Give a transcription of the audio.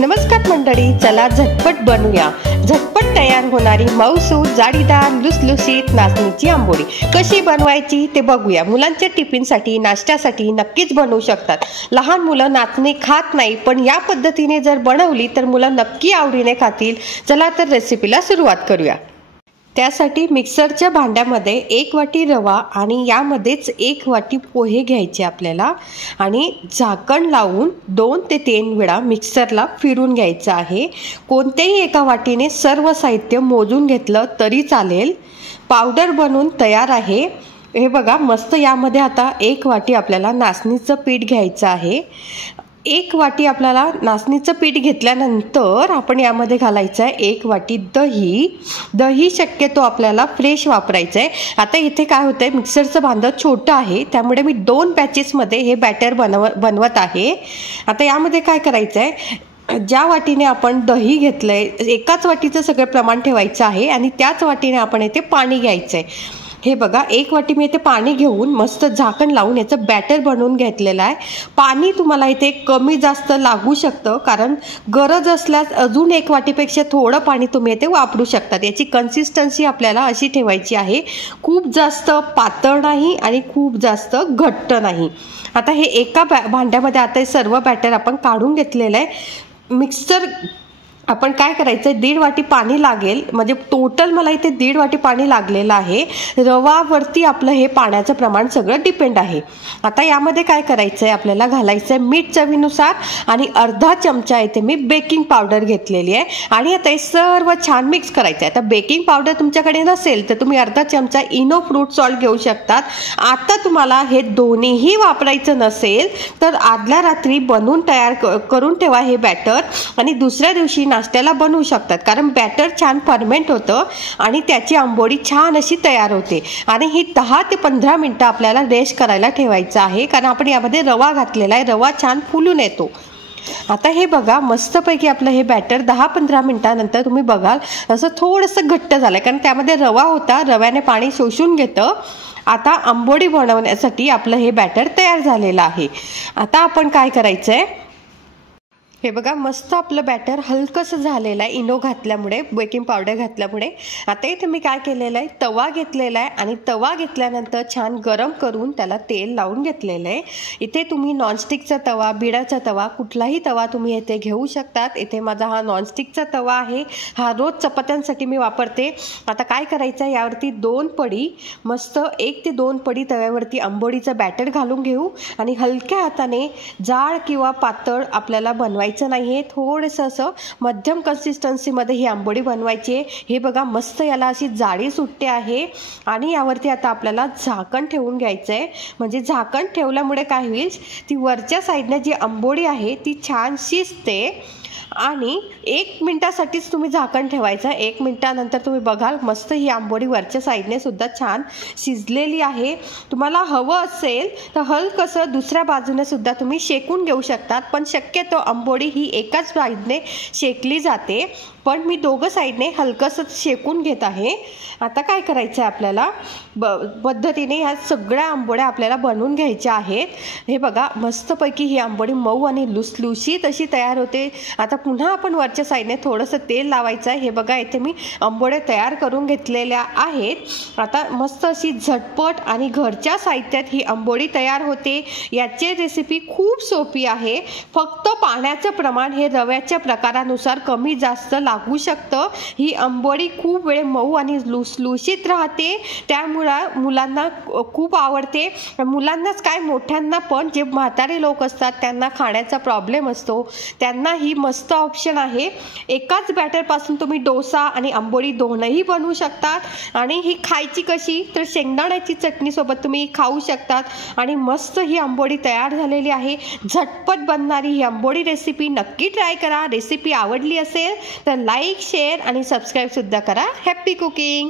नमस्कार मंडळी, चला झटपट बनवूया. झटपट तयार होणारी मऊसूत जाळीदार लुसलुशीत नाचणीची आंबोळी कशी बनवायची ते बघूया. मुलांच्या टिफिनसाठी नाश्त्यासाठी नक्कीच बनवू शकतात. लहान मुलं नाचणी खात नाही, पण या पद्धतीने जर बनवली तर मुलं नक्की आवडीने खातील. चला तर रेसिपीला सुरुवात करूया. त्यासाठी मिक्सरच्या भांड्यामध्ये 1 वाटी रवा आणि यामध्येच 1 वाटी पोहे घ्यायचे आपल्याला आणि झाकण लावून 2 ते 3 वेळा मिक्सरला फिरून घ्यायचं आहे. कोणत्याही एका वाटीने सर्व साहित्य मोजून घेतलं तरी चालेल. पावडर बनवून तयार आहे. हे बघा मस्त. यामध्ये आता 1 वाटी आपल्याला नाचणीचं पीठ घ्यायचं आहे. 1 वाटी आपल्याला नाचणीचं पीठ घेतल्यानंतर आपण यामध्ये घालायचं आहे 1 वाटी दही शक्यतो आपल्याला फ्रेश वापरायचं आहे. आता इथे काय होतं आहे, मिक्सरचं भांडं छोटं आहे त्यामुळे मी 2 बॅचेसमध्ये हे बॅटर बनवत आहे. आता यामध्ये काय करायचं आहे, ज्या वाटीने आपण दही घेतलं आहे एकाच वाटीचं सगळं प्रमाण ठेवायचं आहे आणि त्याच वाटीने आपण इथे पाणी घ्यायचं आहे. हे बघा 1 वाटी मी इथे पाणी घेऊन मस्त झाकण लावून याचं बॅटर बनवून घेतलेलं आहे. पाणी तुम्हाला इथे कमी जास्त लागू शकतं, कारण गरज असल्यास अजून 1 वाटीपेक्षा थोडं पाणी तुम्ही इथे वापरू शकतात. याची कन्सिस्टन्सी आपल्याला अशी ठेवायची आहे, खूप जास्त पातळ नाही आणि खूप जास्त घट्ट नाही. आता हे एका भांड्यामध्ये आता हे सर्व बॅटर आपण काढून घेतलेलं आहे. मिक्सर आपण काय करायचं आहे, 1.5 वाटी पाणी लागेल, म्हणजे टोटल मला इथे 1.5 वाटी पाणी लागलेलं आहे. रवावरती आपलं हे पाण्याचं प्रमाण सगळं डिपेंड आहे. आता यामध्ये काय करायचं आहे, आपल्याला घालायचं आहे मीठ चवीनुसार आणि अर्धा चमचा इथे मी बेकिंग पावडर घेतलेली आहे आणि आता हे सर्व छान मिक्स करायचं आहे. आता बेकिंग पावडर तुमच्याकडे नसेल तर तुम्ही अर्धा चमचा इनो फ्रूट सॉल्ट घेऊ शकतात. आता तुम्हाला हे दोन्हीही वापरायचं नसेल तर आदल्या रात्री बनवून तयार करून ठेवा हे बॅटर आणि दुसऱ्या दिवशी नाश्त्याला बनवू शकतात, कारण बॅटर छान फर्मेंट होतं आणि त्याची आंबोळी छान अशी तयार होते. आणि ही 10 ते 15 मिनटं आपल्याला रेस्ट करायला ठेवायचं आहे, कारण आपण यामध्ये रवा घातलेला आहे. रवा छान फुलून येतो. आता हे बघा मस्तपैकी आपलं हे बॅटर 10-15 मिनटानंतर तुम्ही बघाल असं थोडंसं घट्ट झालं, कारण त्यामध्ये रवा होता, रव्याने पाणी शोषून घेतं. आता आंबोळी बनवण्यासाठी आपलं हे बॅटर तयार झालेलं आहे. आता आपण काय करायचं आहे, हे बघा मस्त आपलं बॅटर हलकंसं झालेलं आहे इनो घातल्यामुळे, बेकिंग पावडर घातल्यामुळे. आता इथे मी काय केलेलं आहे, तवा घेतलेला आहे आणि तवा घेतल्यानंतर छान गरम करून त्याला तेल लावून घेतलेलं आहे. इथे तुम्ही नॉनस्टिकचा तवा, बिडाचा तवा, कुठलाही तवा तुम्ही इथे घेऊ शकतात. इथे माझा हा नॉनस्टिकचा तवा आहे, हा रोज चपात्यांसाठी मी वापरते. आता काय करायचं आहे, यावरती 2 पडी मस्त 1 ते 2 पडी तव्यावरती आंबोळीचं बॅटर घालून घेऊ आणि हलक्या हाताने जाड किंवा पातळ आपल्याला बनवायचं नाहीये, थोडंसं असं मध्यम कन्सिस्टन्सीमध्ये ही आंबोळी बनवायची आहे. हे बघा मस्त याला अशी जाळी सुटते आहे आणि यावरती आता आपल्याला झाकण ठेवून घ्यायचं आहे. म्हणजे झाकण ठेवल्यामुळे काय होईल, ती वरच्या साईडने जी आंबोळी आहे ती छान शिजते आणि 1 मिनिटासाठीच तुम्ही झाकण ठेवायचं. 1 मिनिटानंतर तुम्ही बघाल मस्त ही आंबोळी वरच्या साईडने सुद्धा छान शिजलेली आहे. तुम्हाला हवं असेल तर हलकसं दुसऱ्या बाजूने सुद्धा तुम्ही शेकून घेऊ शकतात, पण शक्यतो आंबोळी ही एकाच साईडने शेकली जाते, पण मी दोघं साईडने हलकंसं शेकून घेत आहे. आता काय करायचं आहे, आपल्याला पद्धतीने ह्या सगळ्या आंबोळ्या आपल्याला बनवून घ्यायच्या आहेत. हे बघा मस्तपैकी ही आंबोळी मऊ आणि लुसलुशीत अशी तयार होते. आता पुन्हा आपण वरच्या साईडने थोडंसं तेल लावायचं आहे. हे बघा इथे मी आंबोळ्या तयार करून घेतलेल्या आहेत. आता मस्त अशी झटपट आणि घरच्या साहित्यात ही आंबोळी तयार होते. याची रेसिपी खूप सोपी आहे. फक्त पाण्याचं प्रमाण हे रव्याच्या प्रकारानुसार कमी जास्त लागू शकतं. ही आंबोळी खूप वेळ मऊ आणि लुसलुशीत राहते, त्यामुळे मुलांना खूप आवडते. मुलांनाच काय, मोठ्यांना पण, जे म्हातारे लोक असतात त्यांना खाण्याचा प्रॉब्लेम असतो त्यांना ही मस्त ऑप्शन आहे. एकाच बॅटरपासून तुम्ही डोसा आणि आंबोळी दोनही बनवू शकतात आणि ही खायची कशी, तर शेंगदाण्याची चटणीसोबत तुम्ही खाऊ शकतात. आणि मस्त ही आंबोळी तयार झालेली आहे. झटपट बनणारी ही आंबोळी रेसिपी नक्की ट्राय करा. रेसिपी आवडली असेल तर लाईक, शेअर आणि सबस्क्राईब सुद्धा करा. Happy cooking.